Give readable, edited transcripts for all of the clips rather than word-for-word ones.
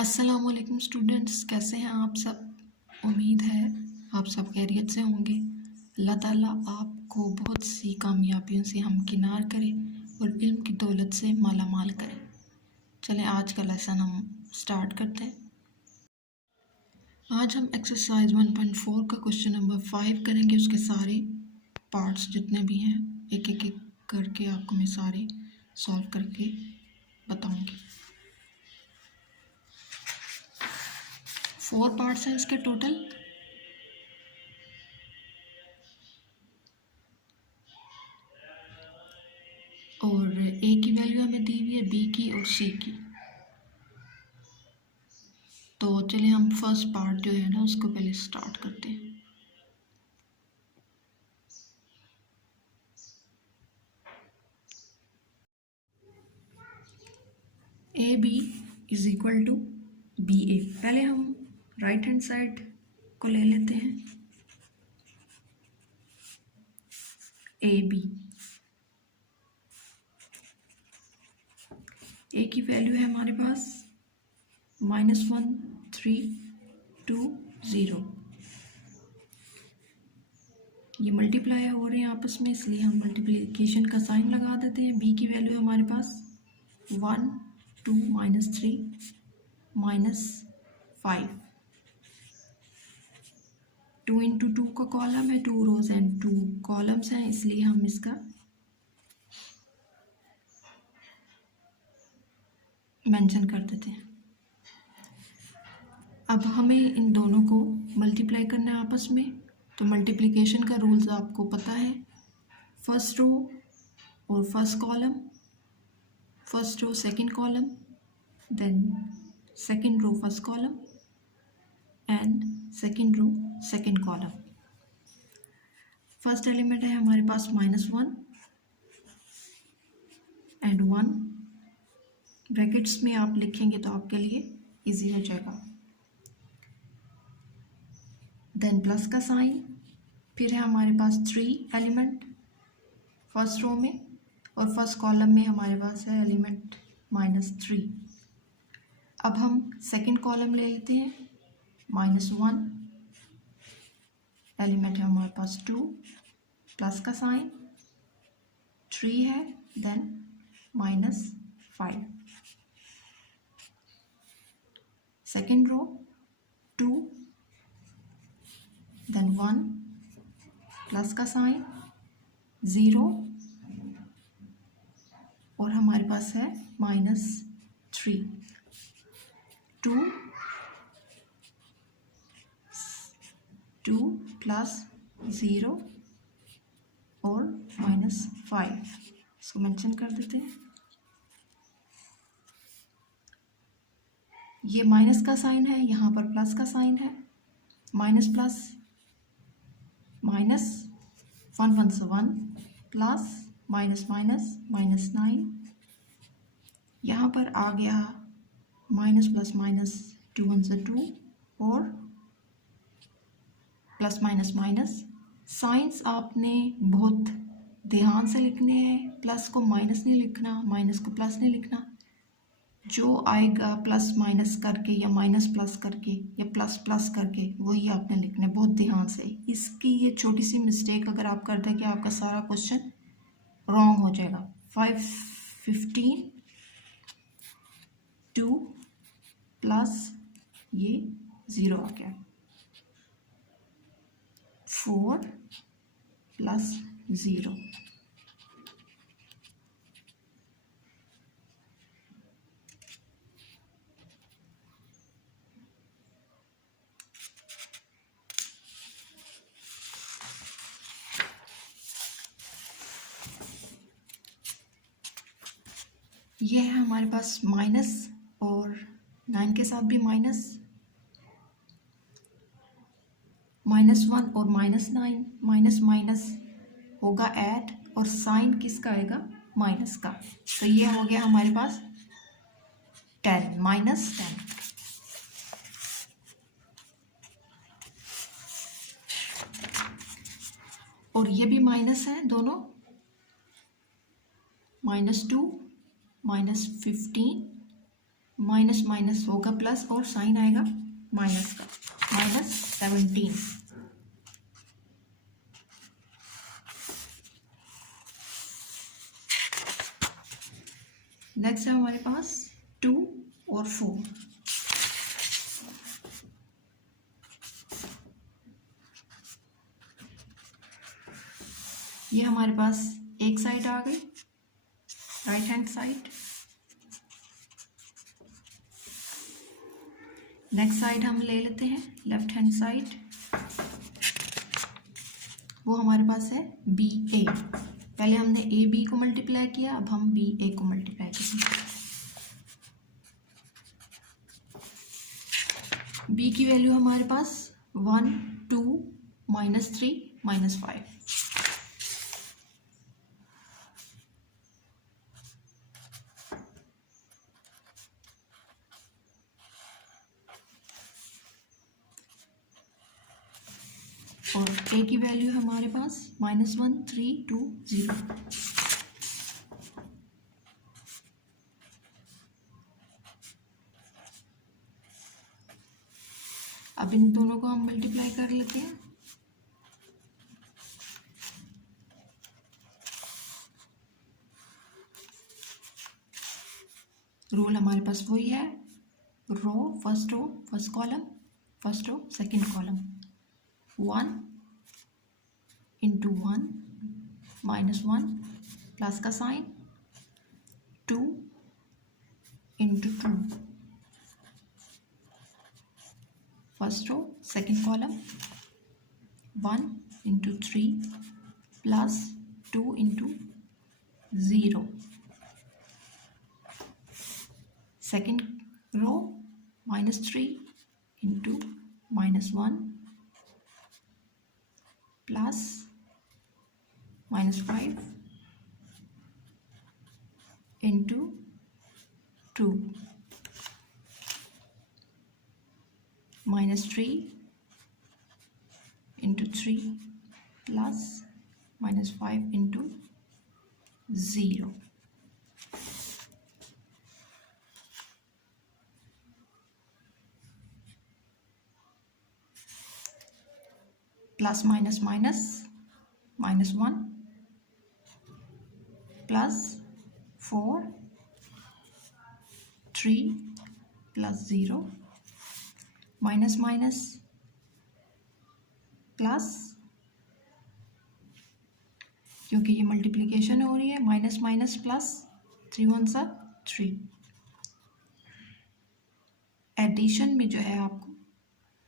अस्सलामुअलैकुम स्टूडेंट्स, कैसे हैं आप सब। उम्मीद है आप सब खैरियत से होंगे। अल्लाह ताला आपको बहुत सी कामयाबियों से हमकिनार करे और इल्म की दौलत से माला माल करे। चलें आज का लेसन हम स्टार्ट करते हैं। आज हम एक्सरसाइज 1.4 का क्वेश्चन नंबर 5 करेंगे। उसके सारे पार्ट्स जितने भी हैं एक एक करके आपको मैं सारे सॉल्व करके बताऊंगी। 4 पार्ट्स हैं इसके टोटल। और ए की वैल्यू हमें दी हुई है, बी की और सी की। तो चलिए हम फर्स्ट पार्ट जो है ना उसको पहले स्टार्ट करते हैं। A B is equal to B A. पहले हम राइट हैंड साइड को ले लेते हैं। ए बी, ए की वैल्यू है हमारे पास -1,3,2,0। ये मल्टीप्लाई हो रहे हैं आपस में, इसलिए हम मल्टीप्लिकेशन का साइन लगा देते हैं। बी की वैल्यू हमारे पास 1, 2, -3, -5। 2 इंटू 2 का कॉलम है, 2 रोज एंड 2 कॉलम्स हैं, इसलिए हम इसका मेंशन कर देते हैं। अब हमें इन दोनों को मल्टीप्लाई करना है आपस में। तो मल्टीप्लिकेशन का रूल्स आपको पता है। फर्स्ट रो और first column, first row second column, then second row first column and second row second column. First element है हमारे पास -1 एंड 1। ब्रैकेट्स में आप लिखेंगे तो आपके लिए इजी हो जाएगा। देन प्लस का साइन। फिर है हमारे पास 3 एलिमेंट फर्स्ट रो में और फर्स्ट कॉलम में हमारे पास है एलिमेंट -3। अब हम सेकंड कॉलम ले लेते हैं। -1 एलिमेंट है हमारे पास 2, प्लस का साइन, 3 है, then -5। Second row 2, then 1, plus का साइन, 0 और हमारे पास है -3। 2 प्लस 0 और -5, इसको मेंशन कर देते हैं। ये माइनस का साइन है, यहाँ पर प्लस का साइन है। माइनस प्लस माइनस, 1 1 से 1, प्लस माइनस माइनस -9। यहाँ पर आ गया माइनस प्लस माइनस, 2 1 से 2 और प्लस माइनस माइनस। साइंस आपने बहुत ध्यान से लिखने हैं। प्लस को माइनस नहीं लिखना, माइनस को प्लस नहीं लिखना। जो आएगा प्लस माइनस करके या माइनस प्लस करके या प्लस प्लस करके वही आपने लिखना है बहुत ध्यान से। इसकी ये छोटी सी मिस्टेक अगर आप कर दें कि आपका सारा क्वेश्चन रॉन्ग हो जाएगा। 515 2 प्लस ये 0 आ गया, 4 प्लस 0। ये है हमारे पास माइनस और 9 के साथ भी माइनस, -1 और -9, माइनस माइनस होगा ऐड और साइन किसका आएगा, माइनस का। तो ये हो गया हमारे पास 10, -10। और ये भी माइनस है दोनों, -2 -15 माइनस माइनस होगा प्लस और साइन आएगा माइनस का, -17। नेक्स्ट है हमारे पास 2 और 4। ये हमारे पास एक साइड आ गई, right hand side. Next side हम ले लेते हैं लेफ्ट हैंड साइड, वो हमारे पास है BA। पहले हमने AB को मल्टीप्लाई किया, अब हम BA को मल्टीप्लाई करेंगे। B की वैल्यू हमारे पास 1 2 -3 -5। और A की वैल्यू है हमारे पास -1 3 2 0। अब इन दोनों को हम मल्टीप्लाई कर लेते हैं। रूल हमारे पास वही है, first row first column, first row second column. 1 × 1 -1 plus का sign, 2 × 2 first row second column, 1 × 3 plus 2 × 0 second row, -3 × -1 plus -5 × 2 -3 × 3 plus -5 × 0। Plus minus minus -1 plus 4 3 plus 0 minus minus plus, क्योंकि ये मल्टीप्लिकेशन हो रही है, माइनस माइनस प्लस, 3 1 3। एडिशन में जो है आपको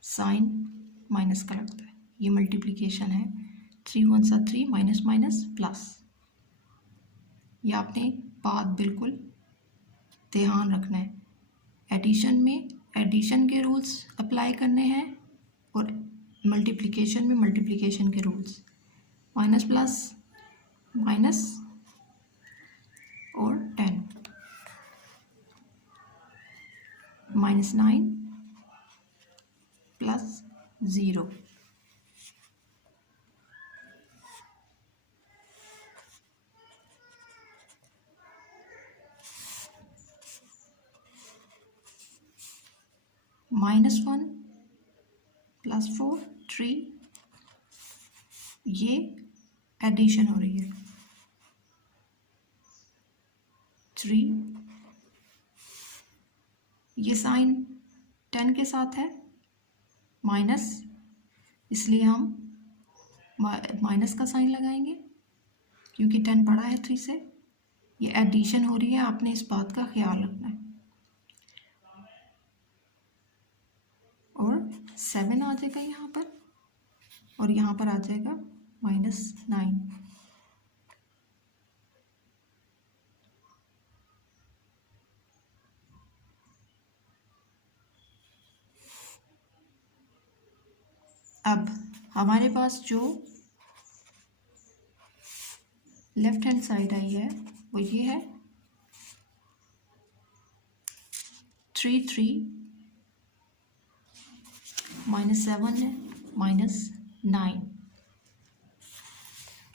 साइन माइनस का लगता है, ये मल्टीप्लिकेशन है, 3 1 3 माइनस माइनस प्लस। ये आपने बात बिल्कुल ध्यान रखना है, एडिशन में एडिशन के रूल्स अप्लाई करने हैं और मल्टीप्लिकेशन में मल्टीप्लिकेशन के रूल्स। माइनस प्लस माइनस और 10 -9 प्लस 0 -1 प्लस 4 3, ये एडिशन हो रही है, 3, ये साइन 10 के साथ है माइनस, इसलिए हम माइनस का साइन लगाएंगे क्योंकि 10 बड़ा है 3 से। ये एडिशन हो रही है, आपने इस बात का ख्याल रखना है। और 7 आ जाएगा यहाँ पर और यहाँ पर आ जाएगा -9। अब हमारे पास जो लेफ्ट हैंड साइड आई है वो ये है, 3 3 -7 है -9।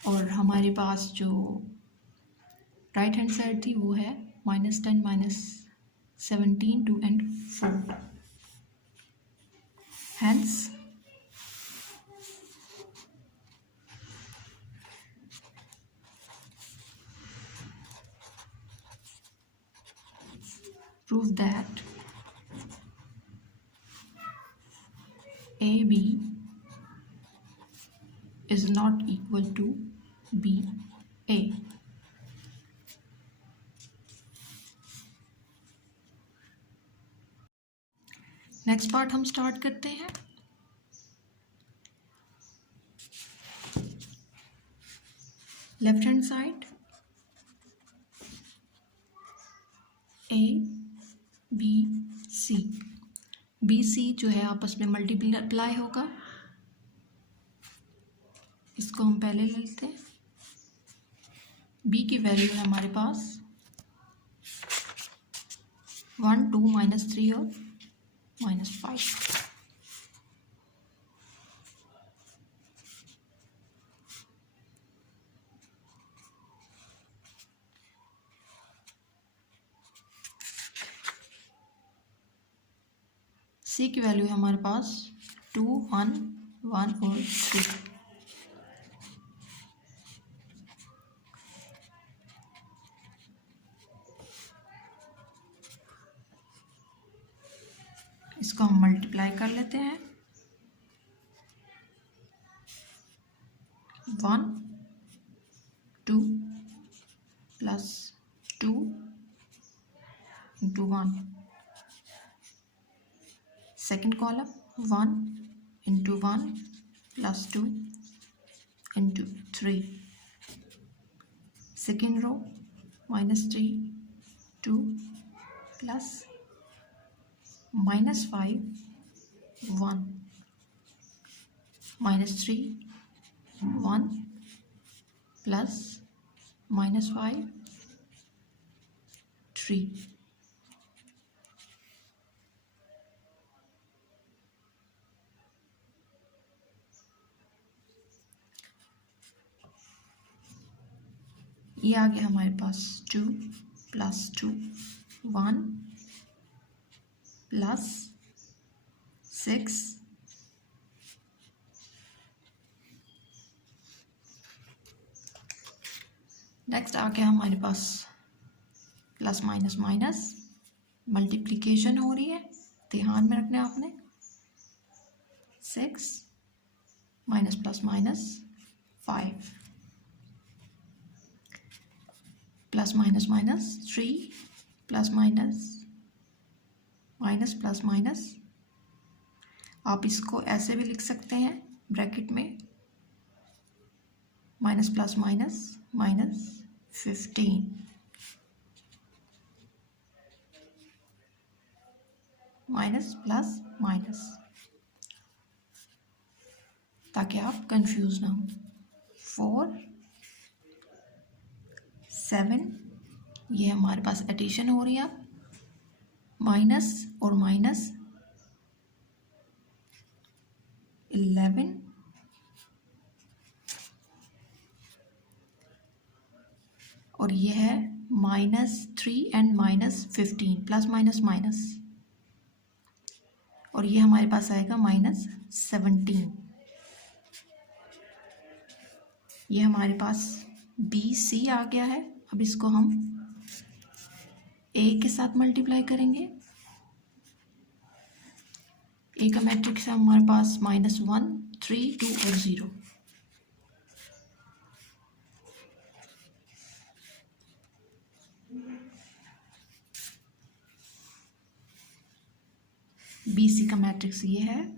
और हमारे पास जो राइट हैंड साइड थी वो है -10 17, 2 and 4. Hence, prove that AB is not equal to BA. Next part हम स्टार्ट करते हैं। Left hand side A B C, B C जो है आपस में मल्टीप्लाई होगा। इसको हम पहले ले लेते हैं। B की वैल्यू है हमारे पास 1, 2, -3 और -5। C की वैल्यू है हमारे पास 2, 1, 1 और 3। इसको हम मल्टीप्लाई कर लेते हैं। 1, 2 + 2 × 1। Second column 1 × 1 + 2 × 3। Second row -3, 2 + -5, 1, -3, 1 + -5, 3। ये आ गया हमारे पास 2 + 2, 1 + 6, नेक्स्ट आ गया हमारे पास प्लस माइनस माइनस, मल्टीप्लिकेशन हो रही है, ध्यान में रखना है आपने। 6 -+ -5 +- 3 +- आप इसको ऐसे भी लिख सकते हैं ब्रैकेट में -+ -15 -+- ताकि आप कंफ्यूज ना हो। 4 7, ये हमारे पास एडिशन हो रही है। अब माइनस और माइनस 11 और ये है -3 एंड -15 +- और ये हमारे पास आएगा -17। ये हमारे पास BC आ गया है। अब इसको हम A के साथ मल्टीप्लाई करेंगे। A का मैट्रिक्स है हमारे पास -1, 3, 2 और 0। BC का मैट्रिक्स ये है।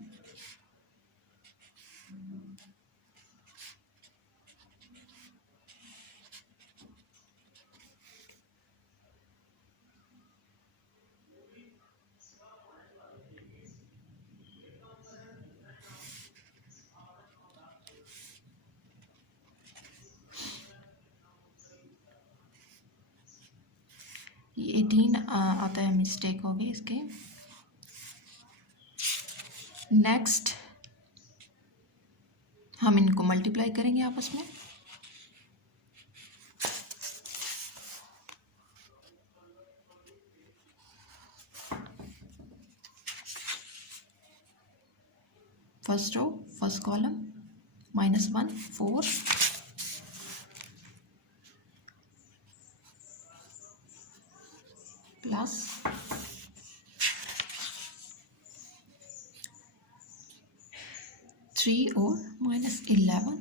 ये 18 आता है, मिस्टेक हो गई इसके। नेक्स्ट हम इनको मल्टीप्लाई करेंगे आपस में। First row first column -1 4 plus 3 और -11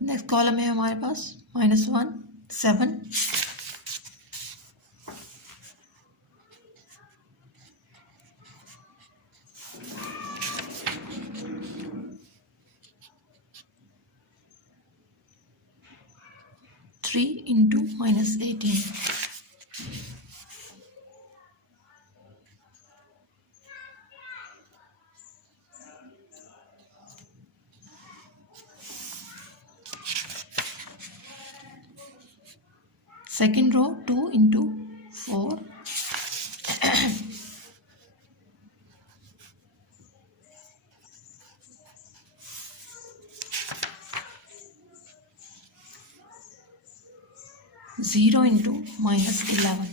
नेक्स्ट कॉलम है हमारे पास -1 7 3 into -18 second row 2 into 4 0 into -11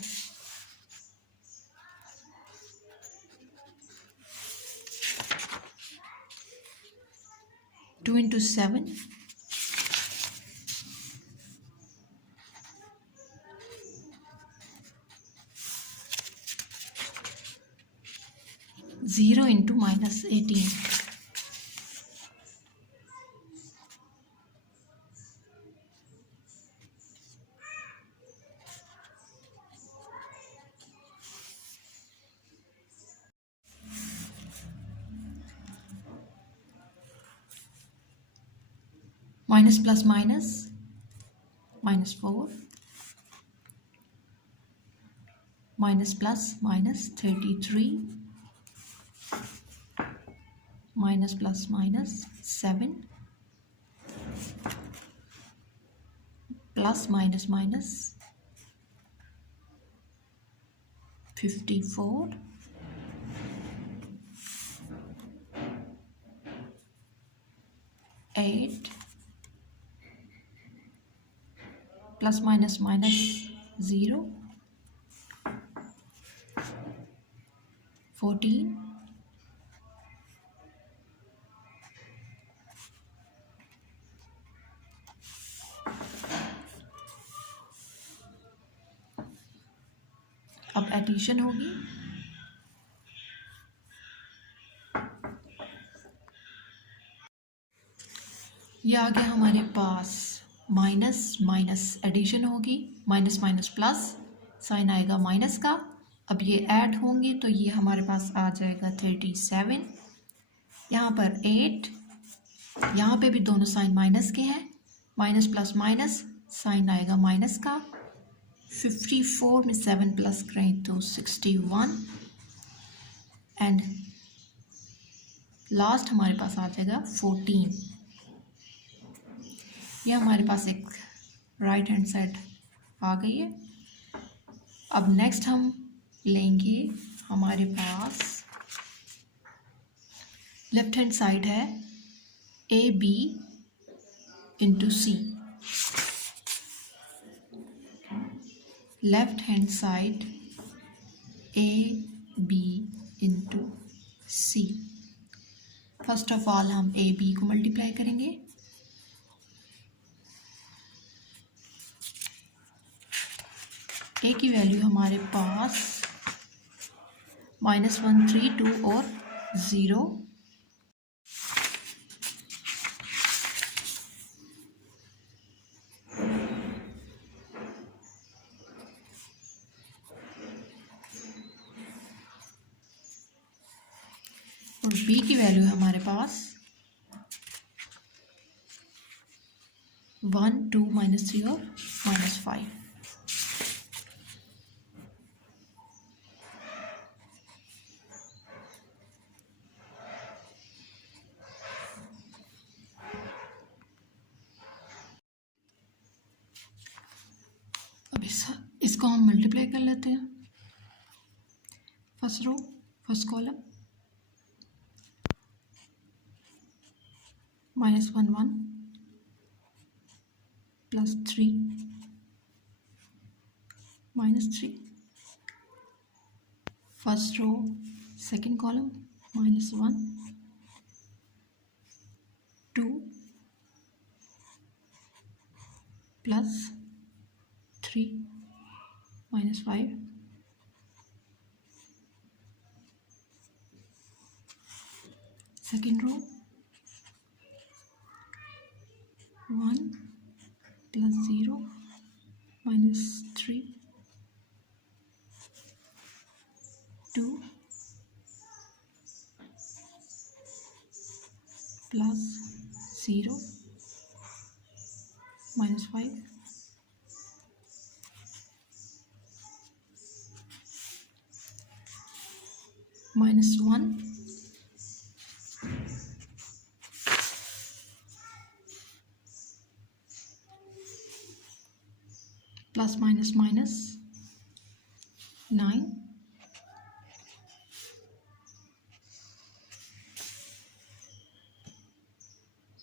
2 into 7 0 into -18 minus plus minus -4 minus plus minus 33 minus plus minus 7 plus minus minus 54 8 plus minus minus 0 14 अब addition होगी ये आ गया हमारे पास माइनस माइनस एडिशन होगी minus minus plus sign आएगा minus का अब ये ऐड होंगे तो ये हमारे पास आ जाएगा 37 यहाँ पर 8 यहाँ पे भी दोनों साइन माइनस के हैं माइनस प्लस माइनस साइन आएगा माइनस का 54 में 7 प्लस करें तो 61 एंड लास्ट हमारे पास आ जाएगा 14 ये हमारे पास एक राइट हैंड साइड आ गई है। अब नेक्स्ट हम लेंगे हमारे पास लेफ्ट हैंड साइड है A B into C left hand side A B into C first of all हम ए बी को मल्टीप्लाई करेंगे ए की वैल्यू हमारे पास -1 3 2 और 0 और बी की वैल्यू है हमारे पास 1 2 -3 और -5 अब इसको हम मल्टीप्लाई कर लेते हैं first row first column -1 1 +3 -3, first row second column -1 2 +3 -5 second row 1 +0 -3 2 +0 -5 -1 plus minus minus 9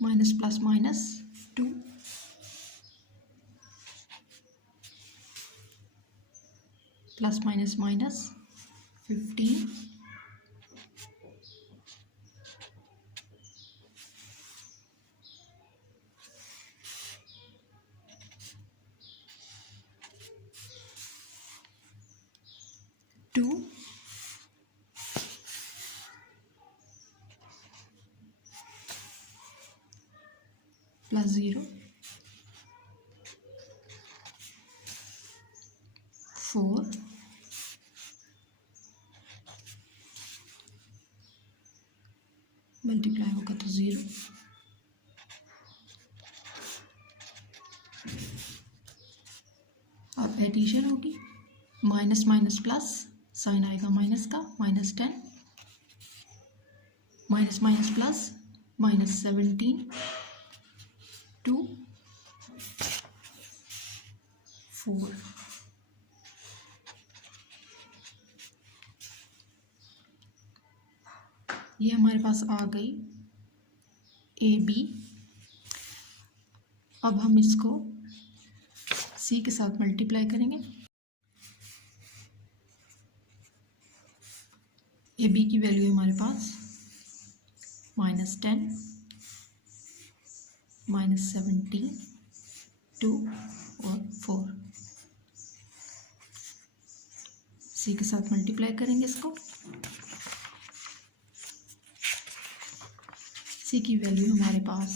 minus plus minus 2 plus minus minus 15 2 plus 0 4 multiply होगा तो 0 अब एडिशन होगी माइनस माइनस प्लस साइन आएगा माइनस का -10 माइनस माइनस प्लस -17 2 4 ये हमारे पास आ गई AB। अब हम इसको C के साथ मल्टीप्लाई करेंगे। AB की वैल्यू है हमारे पास -10 -17 2 और 4। C के साथ मल्टीप्लाई करेंगे इसको। C की वैल्यू हमारे पास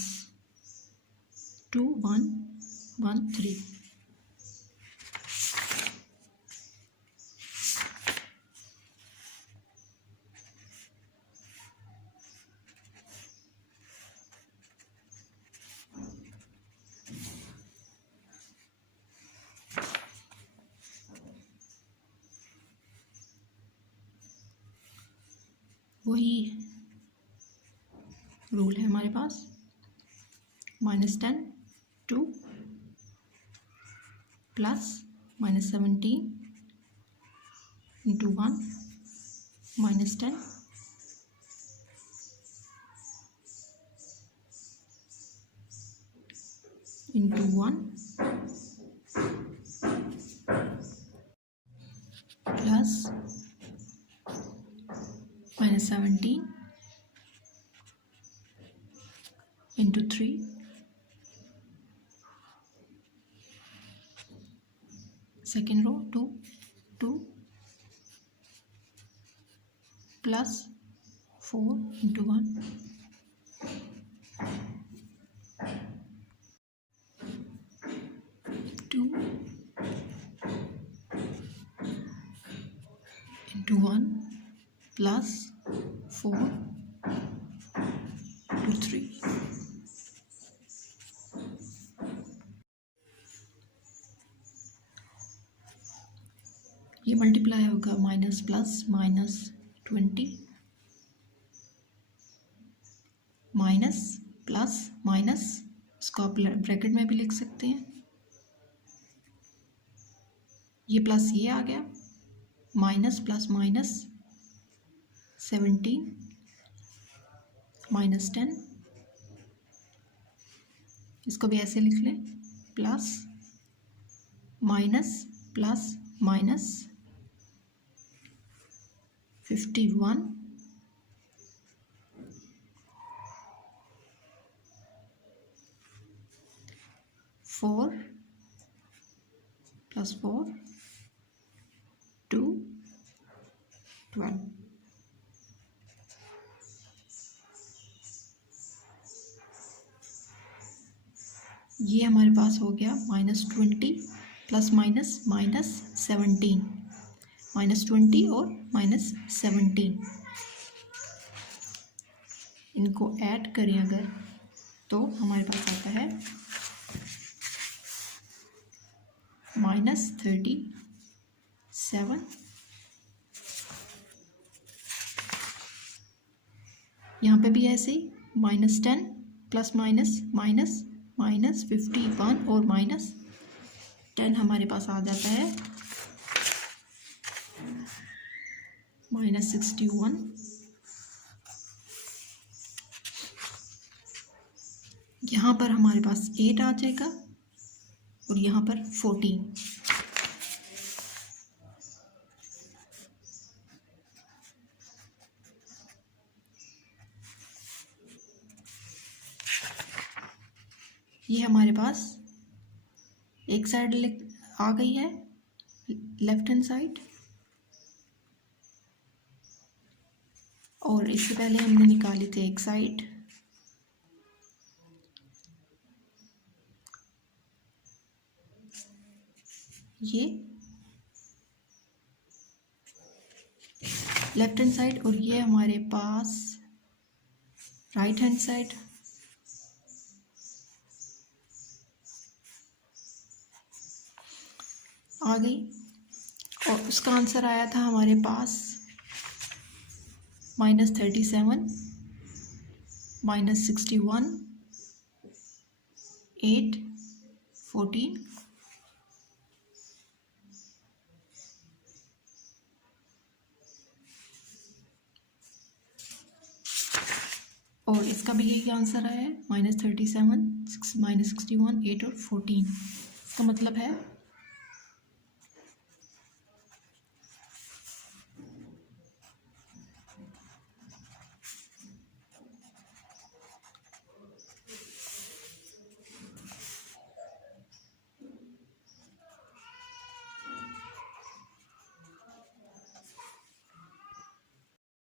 2 1 1 3। वही रूल है हमारे पास -10 2 plus -17 into 1 -10 into 1 plus -17 into 3 second row 2 2 plus 4 into 1 2 into 1 plus 4 to 3। ये मल्टीप्लाई होगा minus plus -20 minus plus minus, इसको आप ब्रैकेट में भी लिख सकते हैं। ये प्लस ये आ गया माइनस प्लस माइनस 17 -10 इसको भी ऐसे लिख लें, plus minus plus minus 51 4 plus 4 2 12। ये हमारे पास हो गया -20 प्लस माइनस -17, -20 और -17। इनको ऐड करें अगर तो हमारे पास आता है -37। यहाँ पे भी ऐसे ही -10 प्लस माइनस -51 और -10 हमारे पास आ जाता है -61। यहाँ पर हमारे पास 8 आ जाएगा और यहाँ पर 14। ये हमारे पास एक साइड आ गई है, लेफ्ट हैंड साइड, और इससे पहले हमने निकाले थे एक साइड। ये लेफ्ट हैंड साइड और ये हमारे पास राइट हैंड साइड। आ गई और उसका आंसर आया था हमारे पास -37 -61 8 14 और इसका भी यही आंसर आया है -37 -61 8 और 14। इसका मतलब है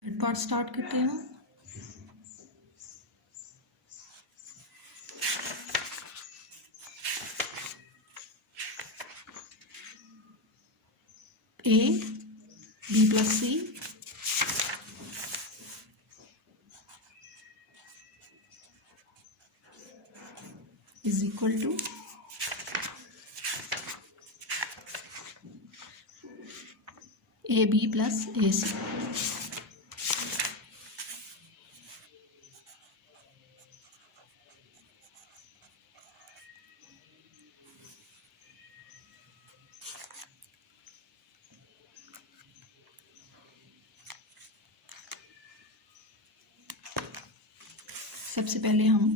थर्ड पार्ट स्टार्ट करते हैं। A B plus C is equal to AB plus AC। सबसे पहले हम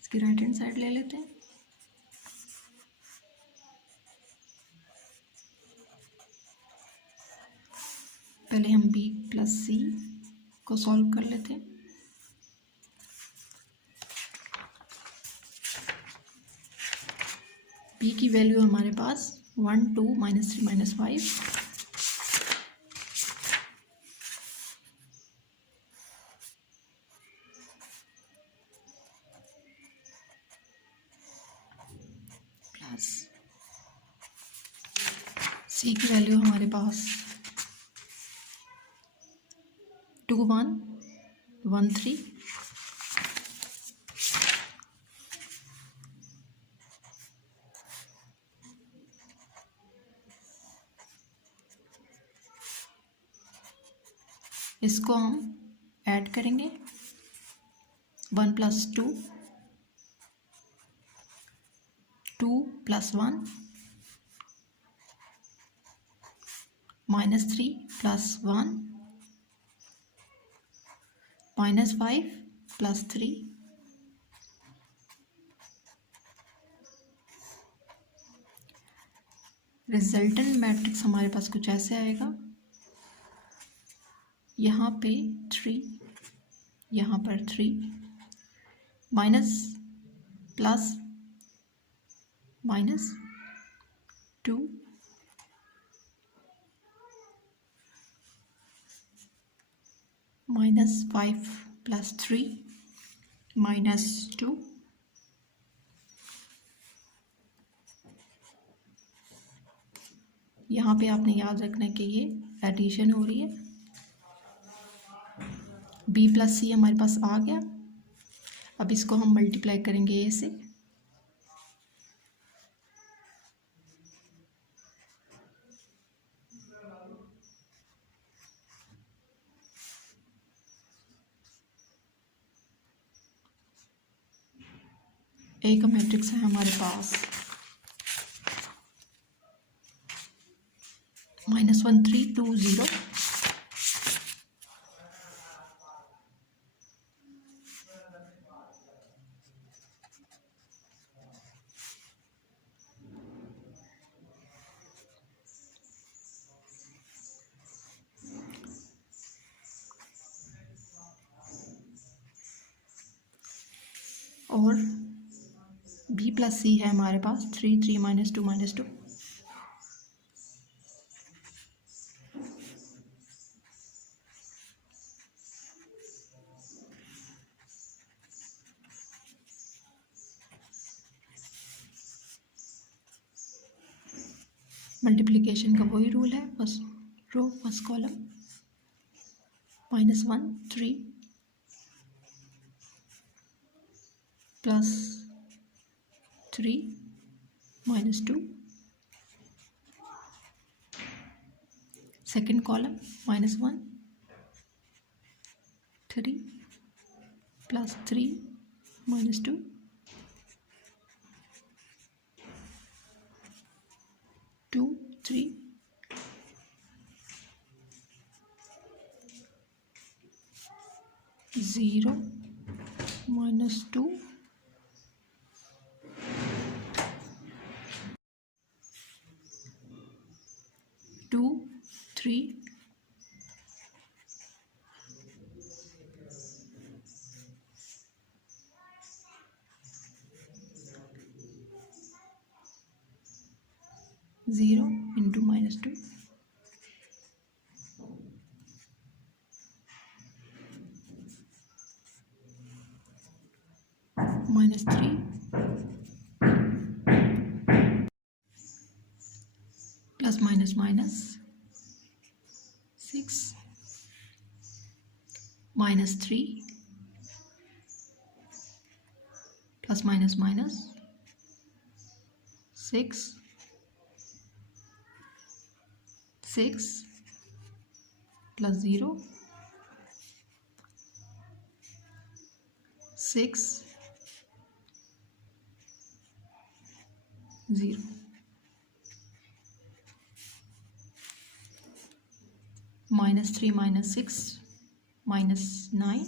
इसकी राइट हैंड साइड ले लेते हैं। पहले हम B प्लस C को सॉल्व कर लेते हैं। B की वैल्यू हमारे पास 1 2 -3 -5 प्लस C की वैल्यू हमारे पास 2 1 1 3 इसको हम ऐड करेंगे 1 + 2 2 + 1 -3 + 1 -5 + 3 रिजल्टेंट मैट्रिक्स हमारे पास कुछ ऐसे आएगा, यहाँ पे 3, यहाँ पर 3, माइनस प्लस माइनस 2, -5 + 3 -2, यहाँ पे आपने याद रखना है कि ये एडिशन हो रही है। b + c हमारे पास आ गया। अब इसको हम मल्टीप्लाई करेंगे a से, a का मैट्रिक्स है हमारे पास -1 3 2 0, और b + c है हमारे पास 3 3 -2 -2, मल्टीप्लिकेशन का वही रूल है, बस रो first column, -1 3 + 3 -2, second column -1 3 + 3 -2, 2 3 0 -2 2 3 0 × -2 -3 plus minus minus 6 -3 plus minus minus 6 6 + 0 6 0, -3 -6 -9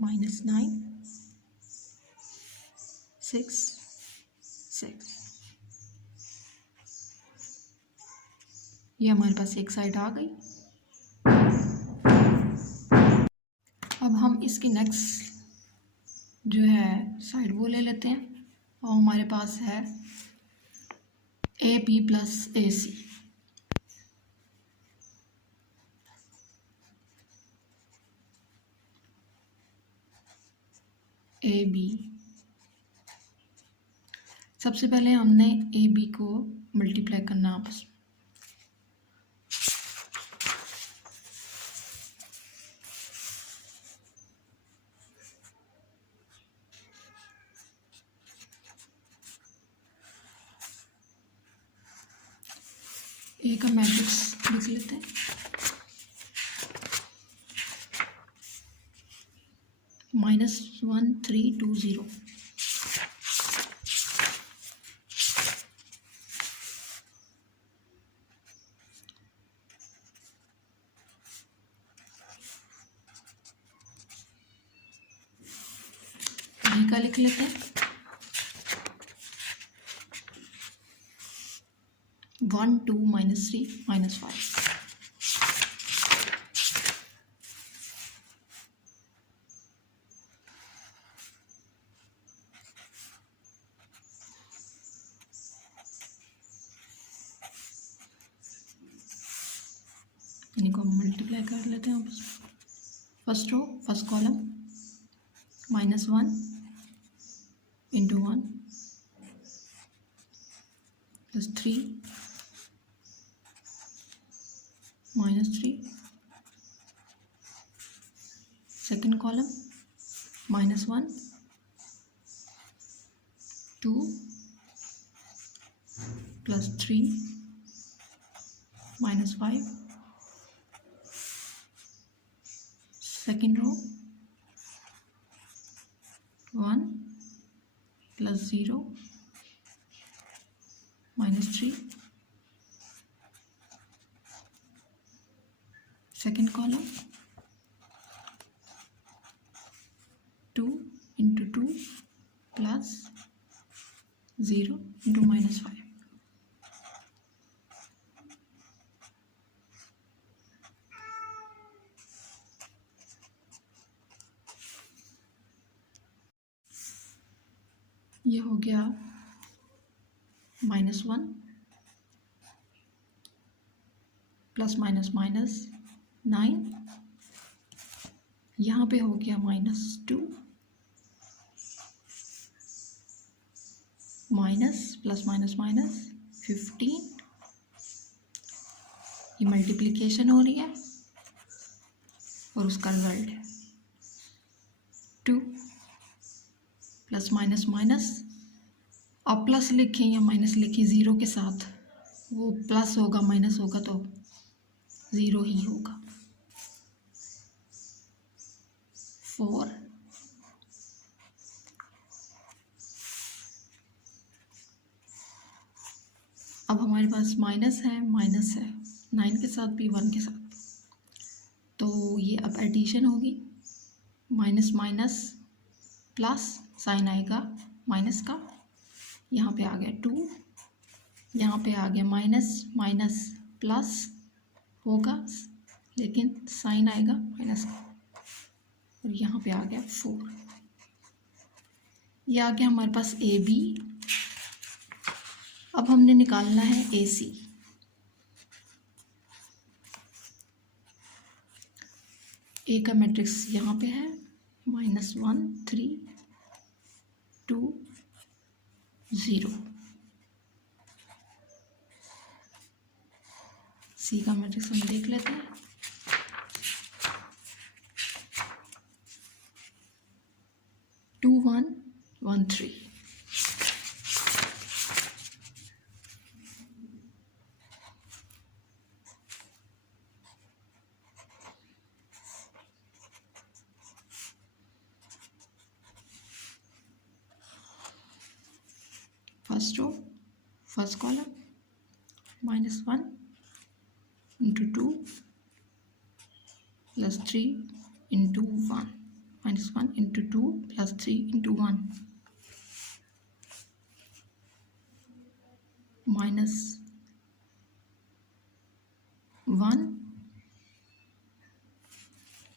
-9 6 6, ये हमारे पास एक साइड आ गई। अब हम इसकी नेक्स्ट जो है साइड वो ले लेते हैं, और हमारे पास है AB + AC। AB, सबसे पहले हमने AB को मल्टीप्लाई करना आपस में, A का मैट्रिक्स लिख लेते हैं, -1 3 2 0, B का लिख लेते हैं 1 2 -3 -5। इनको हम मल्टीप्लाई कर लेते हैं आपस में। First row first column -1 × 1 + 3 -3, second column -1 2 + 3 -5, second row 1 + 0 -3, second column 2 × 2 + 0 × -5। ये हो गया -1 ± -9, यहाँ पे हो गया -2 ± -15। ये मल्टीप्लिकेशन हो रही है और उसका रिजल्ट है 2 +-- आप प्लस लिखें या माइनस लिखें ज़ीरो के साथ, वो प्लस होगा माइनस होगा तो ज़ीरो ही होगा। 4 अब हमारे पास माइनस है 9 के साथ भी 1 के साथ, तो ये अब एडिशन होगी। माइनस माइनस प्लस साइन आएगा माइनस का, यहाँ पे आ गया 2, यहाँ पे आ गया माइनस माइनस प्लस होगा लेकिन साइन आएगा माइनस का, और यहाँ पे आ गया 4। ये आ गया हमारे पास AB। अब हमने निकालना है AC। A का मैट्रिक्स यहाँ पे है -1 3 2 0। C का मैट्रिक्स हम देख लेते हैं। Two 1 1 3। First row first column -1 × 2 + 3 × 1 -1 × 2 + 3 × 1 -1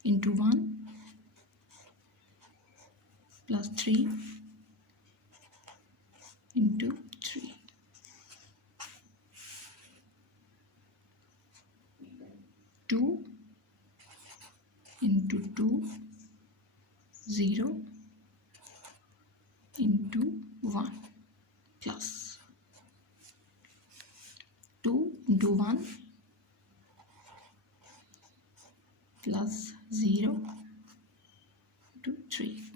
× 1 + 3 × 3 2 × 2 0 × 1 plus 2 × 1 plus 0 × 3।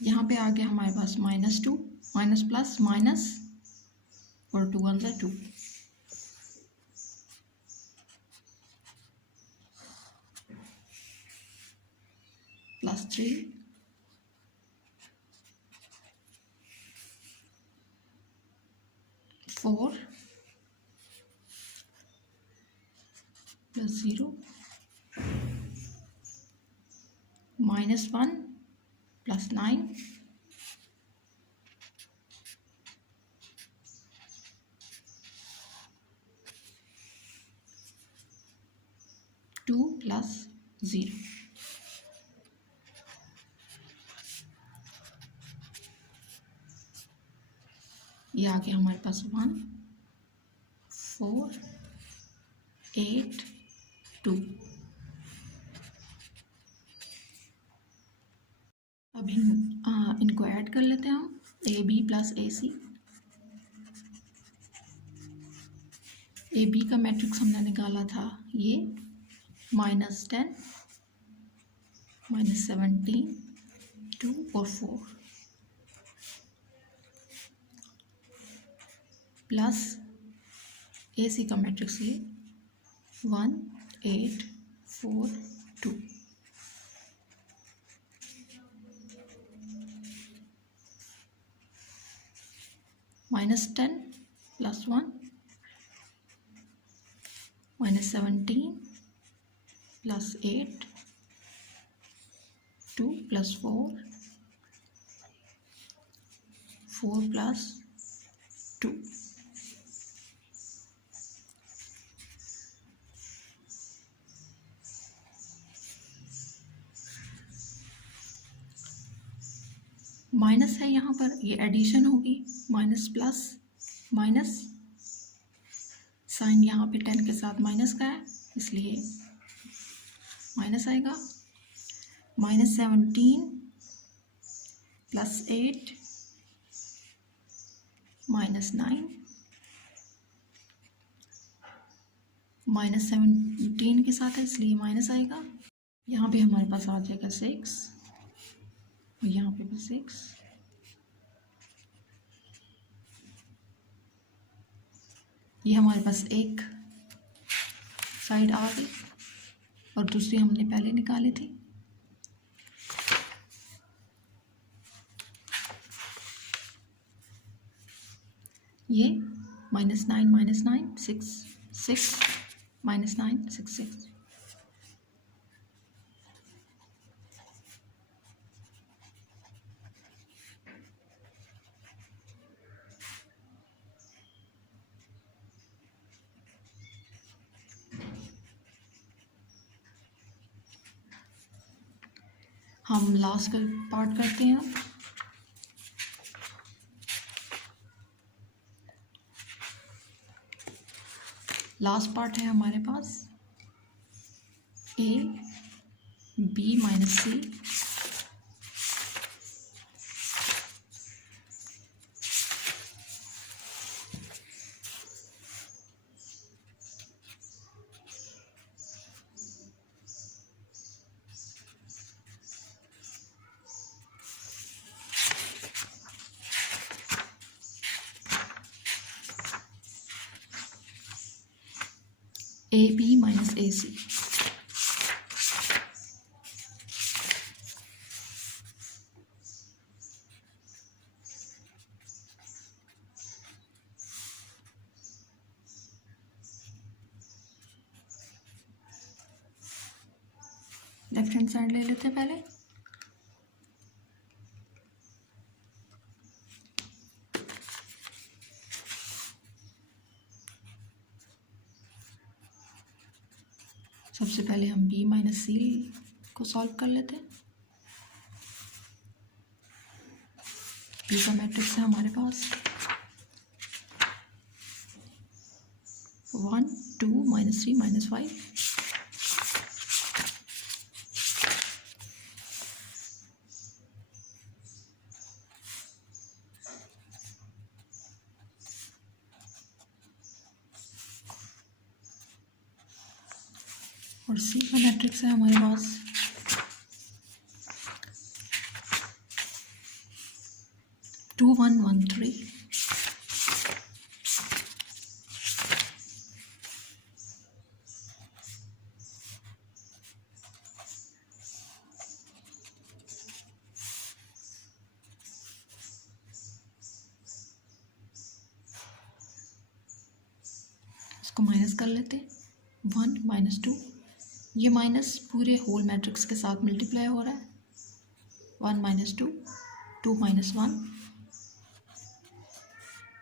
यहाँ पे आ गया हमारे पास -2 माइनस प्लस माइनस और 2 1 2 +3 4 +0 -1 + 9 2 + 0। ये आ गया हमारे पास 1 4 8 2। अब इनको ऐड कर लेते हैं हम, AB + AC। AB का मैट्रिक्स हमने निकाला था ये -10 -17 2 और 4 प्लस AC का मैट्रिक्स ये 1 8 4 2। -10 + 1 -17 + 8 2 + 4 4 + 2। माइनस है यहाँ पर, ये एडिशन होगी, माइनस प्लस माइनस, साइन यहाँ पे 10 के साथ माइनस का है इसलिए माइनस आएगा। -17 + 8 -9 -17 के साथ है इसलिए माइनस आएगा। यहाँ पे हमारे पास आ जाएगा 6 और यहाँ पे भी 6। ये हमारे पास एक साइड आ गई और दूसरी हमने पहले निकाली थी। ये -9 -9 6 6 -9 6 6। हम लास्ट का पार्ट करते हैं। लास्ट पार्ट है हमारे पास A B - C AB - AC। Left hand side ले लेते हैं पहले। सबसे पहले हम B - C को सॉल्व कर लेते हैं। B का मैट्रिक्स है हमारे पास 1 2 -3 -5। और C का मैट्रिक्स है हमारे पास 2 1 1 3। इसको माइनस कर लेते हैं 1 - 2। ये माइनस पूरे होल मैट्रिक्स के साथ मल्टीप्लाई हो रहा है 1 minus 2, 2 minus 1,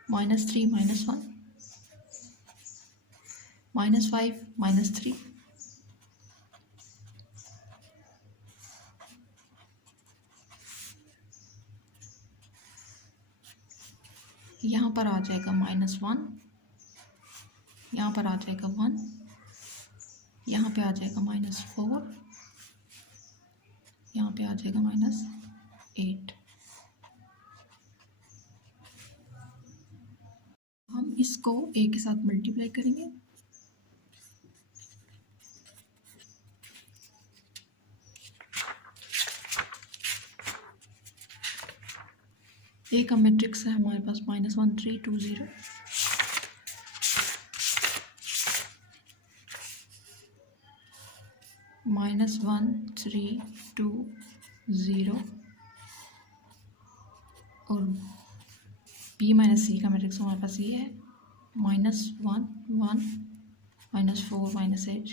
minus 3 minus 1, minus 5 minus 3, यहाँ पर आ जाएगा -1, यहाँ पर आ जाएगा 1, यहाँ पे आ जाएगा -4, यहाँ पे आ जाएगा -8। हम इसको a के साथ मल्टीप्लाई करेंगे, a का मैट्रिक्स है हमारे पास -1 3 2 0, -1 3 2 0 और b माइनस c का मैट्रिक्स हमारे पास ये है -1 1 -4 -8।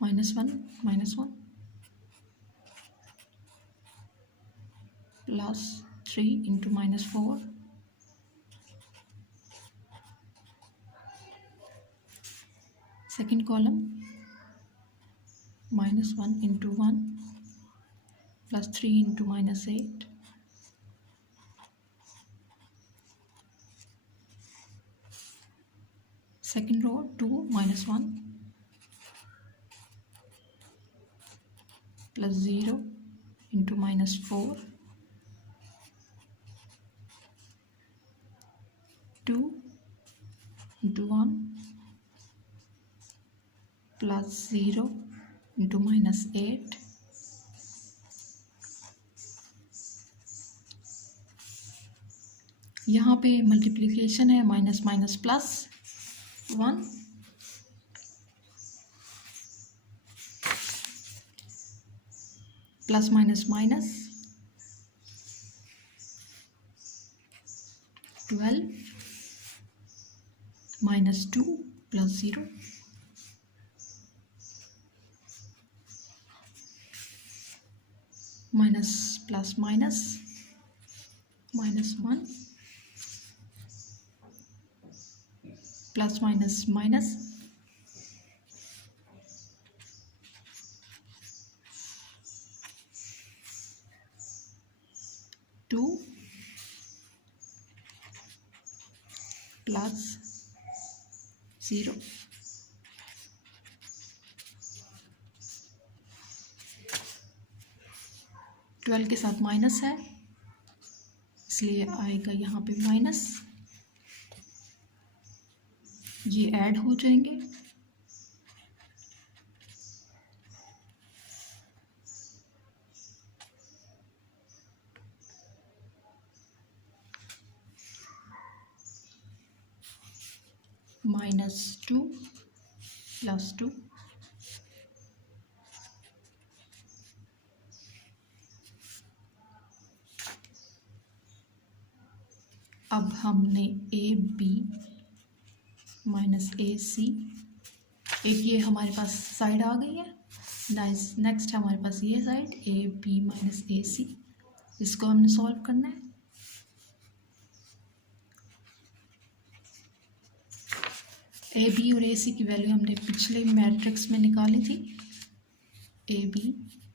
-1 plus 3 into -4 second column -1 into 1 plus 3 into -8 second row 2 -1 plus 0 into -4 2 into 1 plus 0 into -8 यहाँ पे मल्टीप्लिकेशन है minus minus plus 1 plus minus minus 12 -2 plus 0 minus plus minus -1 plus minus minus 2 plus 0 12 के साथ माइनस है इसलिए आएगा यहाँ पे माइनस, ये ऐड हो जाएंगे -2 प्लस 2 अब हमने ए बी माइनस ए सी, एक ये हमारे पास साइड आ गई है। नेक्स्ट हमारे पास ये साइड ए बी माइनस ए सी, इसको हमने सॉल्व करना है। ए बी और ए सी की वैल्यू हमने पिछले मैट्रिक्स में निकाली थी, ए बी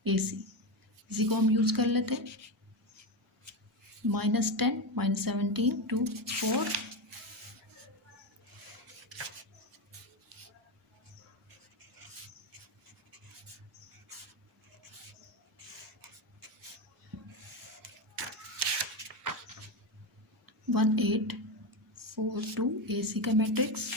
ए सी, इसी को हम यूज़ कर लेते हैं। -10 -17 2 4 1 8 4 2 ए सी का मैट्रिक्स,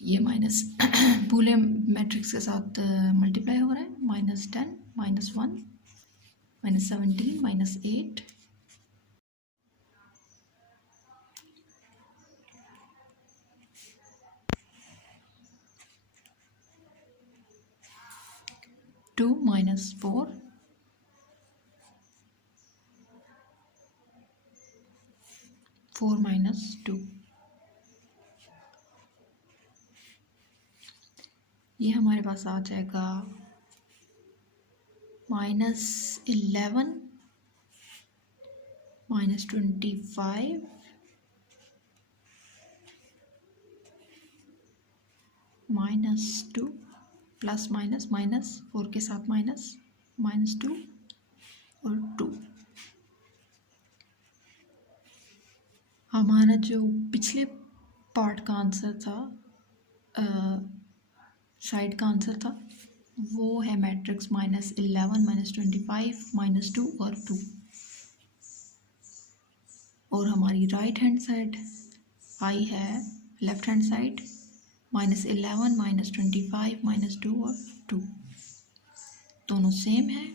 ये माइनस पूरे मैट्रिक्स के साथ मल्टीप्लाई हो रहा है। -10 -1 -17 -8 -2 2 माइनस 4 4 माइनस 2, ये हमारे पास आ जाएगा -11 -25 -2 प्लस माइनस माइनस 4 के साथ माइनस -2 और 2। हमारा जो पिछले पार्ट का आंसर था, साइड का आंसर था, वो है मैट्रिक्स -11 -25 -2 और 2। और हमारी राइट हैंड साइड आई है लेफ्ट हैंड साइड -11 -25 -2 और 2, दोनों सेम है।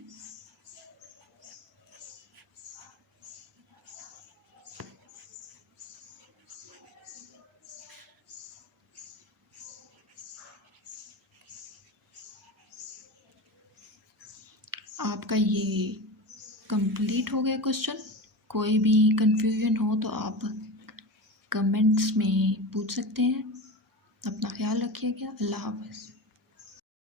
आपका ये कंप्लीट हो गया क्वेश्चन। कोई भी कंफ्यूजन हो तो आप कमेंट्स में पूछ सकते हैं। अपना ख्याल रखिएगा। अल्लाह हाफ़िज़।